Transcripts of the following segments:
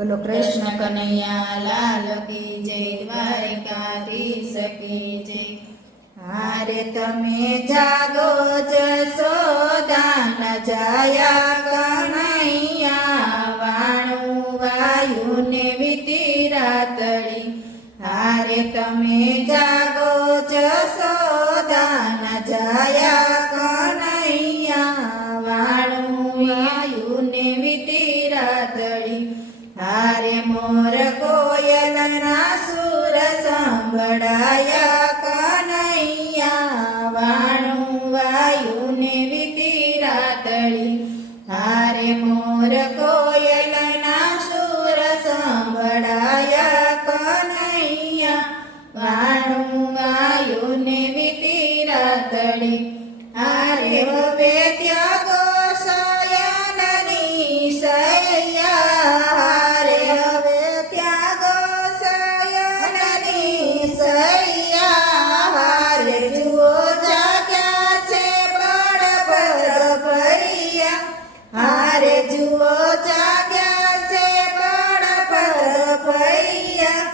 બોલો કૃષ્ણ કનૈયા લાલ કી જય, દ્વારિકાધીશ કી જય. હારે તમે જાગો જશોદાન જયા કનૈયા, વાણું વાયુને વીતી રાતડી. હારે તમે જાગો જશોદાન જયા કનૈયા, વાણું વાયુને વીતી રાતડી. હારે મોર કોયલ ના સુર સંભળાયા કનૈયા, વાણું વાયુને વીતી રાતડી. હારે મોર કોયલ ના સુર સંભળાયા કનૈયા, વાણું વાયુને વીતી રાતડી. હારે હવે ત્યાગો શયનની શૈયા, હારે હવે ત્યાગો શયનની શૈયા. હારે જુઓ જાગ્યા છે બળ પર ભૈયા, હારે જુઓ જાગ્યા છે બળ પર ભૈયા.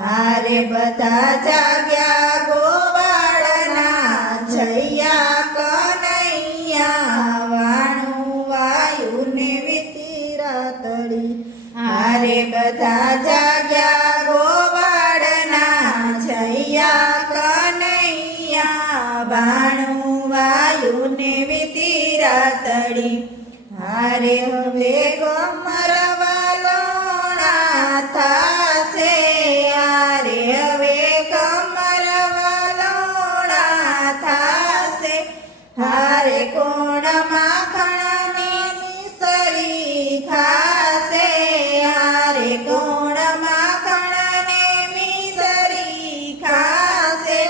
હારે બધા જાગ્યા ગોવાળના છૈયા કનૈયા, વાણું વાયુને વીતી રાતડી. હારે બધા જાગ્યા ગોવાળના છૈયા કનૈયા, વાણું વાયુને વીતી રાતડી. હારે હવે કમર વાલોણા થાશે, હારે હવે કમર વાલોણા થાશે. હારે કોણ માખણની મિસરી ખાશે, હારે કોણ માખણને મિસરી ખાશે.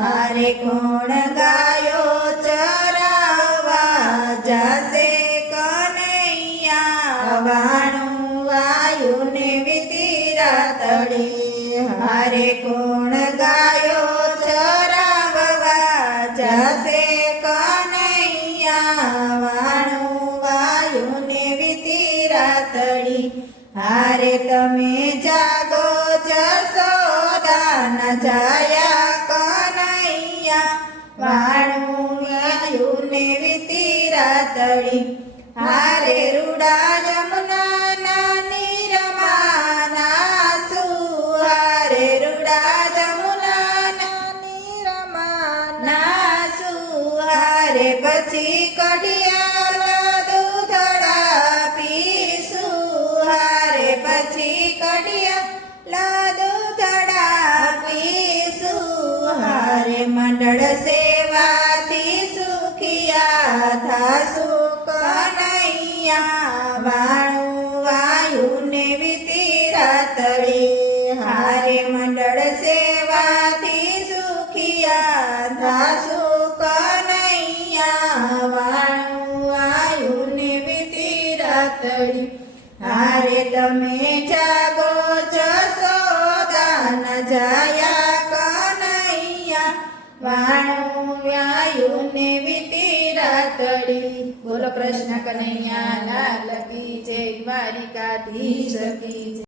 હારે કોણ ગાયો ચરાવવા જાશે કનૈયા, વાણું વાયુને વીતી રાતડી. હારે કોણ ગાયો ચરાવવા જાશે કનૈયા, વાણું વાયુને વીતી રાતડી. હારે તમે જાગો જશોદાન જયા કનૈયા, વાણું વાયુને વીતી રાતડી. હારે રૂડા જમુના નીરમાં નાસું, હારે રૂડા જમુના નીરમાં નાસું. હારે પછી કઢિયાલ દૂધડા પીસું, હારે પછી કઢિયાલ દૂધડા પીસું. હારે મંડળ સેવાથી સુખિયા થાશું કનૈયા, વાણું વાયુને વીતી રાતડી. હારે મંડળ સેવાથી સુખિયા થાશું કનૈયા, વાણું વાયુને વીતી રાતડી. હારે તમે જાગો જશોદાન જયા કનૈયા, વાણું વાયુને વીતી રાતડી. બોલો કૃષ્ણ કનૈયા લાલ કી જય, દ્વારિકાધીશ કી જય.